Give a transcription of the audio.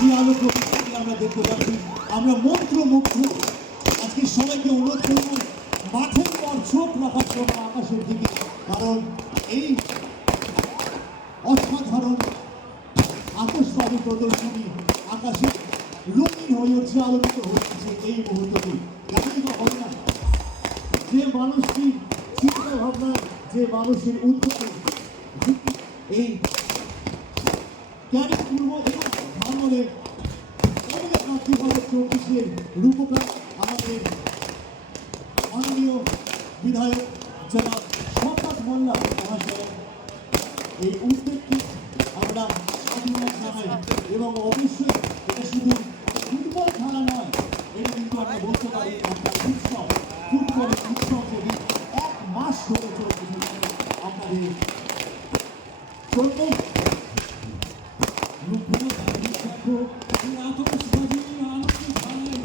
যে আলোক আমরা দেখতে পাচ্ছি, আমরা মন্ত্রমুগ্ধ। আজকে সবাইকে অনুরোধ করব মাঠের পর চোখ রাখার জন্য আকাশের দিকে, কারণ এই অসাধারণ আতশবাজি প্রদর্শনী আকাশে রঙিন হয়ে উঠছে, আলোকিত হয়ে উঠছে এই মুহূর্তটি। জানি বা হবে না, যে মানুষটি চিন্তা ভাবনায়, যে মানুষের উদ্যোগে এই ক্যারিং পূর্ব এবং ভাঙনের 2024 রূপকার আমাদের মাননীয় বিধায়ক জনাব শওকত মোল্লা মহাশয়, এই উদ্যোগকে আমরা সাধুবাদ জানাই। এবং অবশ্যই এটা শুধু ফুটবল খেলা নয়, এটা কিন্তু আমরা বলতে পারি একটা উৎসব, ফুটবলের উৎসব যদি 1 মাস ধরে চলতে আমাদের চলবে। আতশবাজি